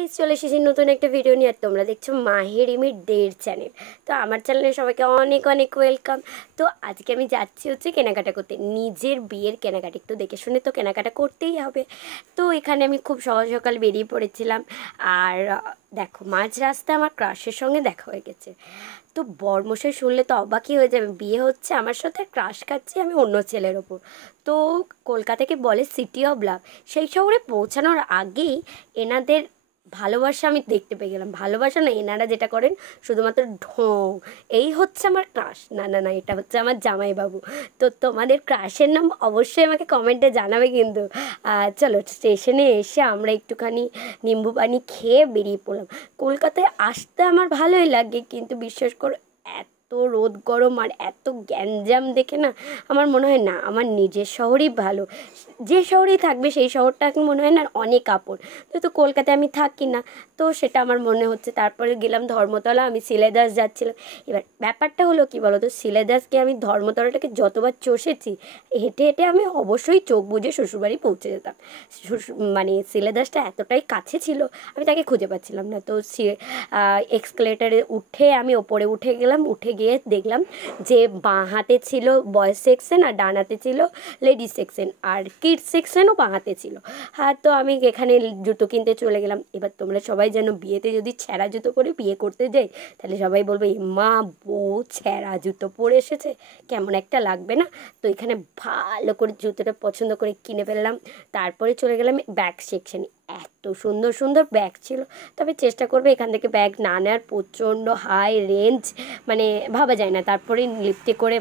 Guys, চলে এসেছি নতুন একটা ভিডিও নিয়ে। আর তোমরা দেখছো মাহি রিমির দের চ্যানেল। তো আমার চ্যানেলে সবাইকে অনেক অনেক ওয়েলকাম। তো আজকে আমি যাচ্ছি হচ্ছে কেনাকাটা করতে, নিজের বিয়ের কেনাকাটা। একটু দেখে শুনে তো কেনাকাটা করতেই হবে। তো এখানে আমি খুব সকাল সকাল বেরিয়ে পড়েছিলাম। আর দেখো, মাঝ রাস্তায় আমার ক্রাশের সঙ্গে দেখা হয়ে গেছে। তো বরমশাই শুনলে তো অবাকই হয়ে যাবে, বিয়ে হচ্ছে আমার সাথে, ক্রাশ খাচ্ছি আমি অন্য ছেলের ওপর। তো কলকাতাকে বলে সিটি অফ লাভ। সেই শহরে পৌঁছানোর আগেই এনাদের ভালোবাসা আমি দেখতে পেয়ে গেলাম। ভালোবাসা না, এনারা যেটা করেন শুধুমাত্র ঢং। এই হচ্ছে আমার ক্রাশ, না না না, এটা হচ্ছে আমার জামাইবাবু। তো তোমাদের ক্রাশের নাম অবশ্যই আমাকে কমেন্টে জানাবে কিন্তু। চলো, স্টেশনে এসে আমরা একটুখানি নিম্বু পানি খেয়ে বেরিয়ে পড়লাম। কলকাতায় আসতে আমার ভালোই লাগে, কিন্তু বিশ্বাস করো এত রোদ গরম আর এত গ্যাঞ্জাম দেখে না আমার মনে হয় না, আমার নিজের শহরই ভালো। যে শহরেই থাকবে সেই শহরটা এখন মনে হয় না অনেক আপন। যেহেতু কলকাতায় আমি থাকি না, তো সেটা আমার মনে হচ্ছে। তারপরে গেলাম ধর্মতলা, আমি সিলেদাস যাচ্ছিলাম। এবার ব্যাপারটা হলো কি বলো তো, সিলেদাসকে আমি ধর্মতলাটাকে যতবার চষেছি, হেঁটে হেঁটে আমি অবশ্যই চোখ বুজে শ্বশুরবাড়ি পৌঁছে যেতাম। মানে সিলেদাসটা এতটাই কাছে ছিল, আমি তাকে খুঁজে পাচ্ছিলাম না। তো এক্সকেলেটারে উঠে আমি ওপরে উঠে গেলাম। উঠে গিয়ে দেখলাম যে বাঁ হাতে ছিল বয়েজ সেকশন আর ডান হাতে ছিল লেডিস সেকশন, আর কিডস সেকশনও বাঁ হাতে ছিল। হ্যাঁ, তো আমি এখানে জুতো কিনতে চলে গেলাম। এবার তোমরা সবাই যেন বিয়েতে যদি ছেঁড়া জুতো পরে বিয়ে করতে যাই, তাহলে সবাই বলবে মা বউ ছেঁড়া জুতো পরে এসেছে, কেমন একটা লাগবে না। তো এখানে ভালো করে জুতোটা পছন্দ করে কিনে ফেললাম। তারপরে চলে গেলাম ব্যাগ সেকশনে। এত সুন্দর সুন্দর ব্যাগ ছিল, তবে চেষ্টা করবে এখান থেকে ব্যাগ না নেওয়ার। প্রচণ্ড হাই রেঞ্জ, মানে ভাবা যায় না। তারপরে লিফটে করে,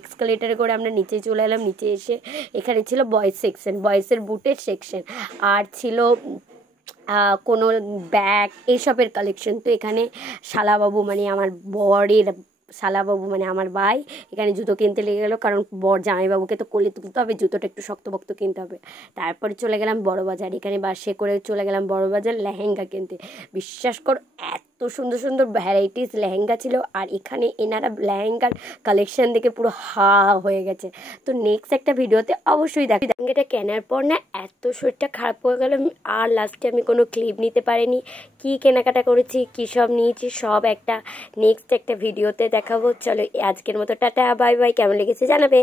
এক্সকালেটারে করে আমরা নিচে চলে এলাম। নিচে এসে এখানে ছিল বয়েজ সেকশন, বয়েজের বুটের সেকশন, আর ছিল কোনো ব্যাগ এইসবের কালেকশন। তো এখানে শালাবাবু, মানে আমার বরের শালাবাবু, মানে আমার ভাই এখানে জুতো কিনতে লেগে গেলো, কারণ জামাইবাবুকে তো কোলে তুলতে হবে, জুতোটা একটু শক্তপোক্ত কিনতে হবে। তারপরে চলে গেলাম বড়বাজার। এখানে বাসে করে চলে গেলাম বড়বাজার লেহেঙ্গা কিনতে। বিশ্বাস করো এত সুন্দর সুন্দর ভ্যারাইটিস লেহেঙ্গা ছিল, আর এখানে এনারা লেহেঙ্গার কালেকশন দেখে পুরো হা হয়ে গেছে। তো নেক্সট একটা ভিডিওতে অবশ্যই দেখি। লেহেঙ্গাটা কেনার পর না এত শরীরটা খারাপ হয়ে গেল, আর লাস্টে আমি কোনো ক্লিপ নিতে পারিনি। কি কেনাকাটা করেছি, কী সব নিয়েছি, সব একটা নেক্সট একটা ভিডিওতে দেখাবো। চলো আজকের মতো টাটা, বাই বাই। কেমন লেগেছে জানাবে।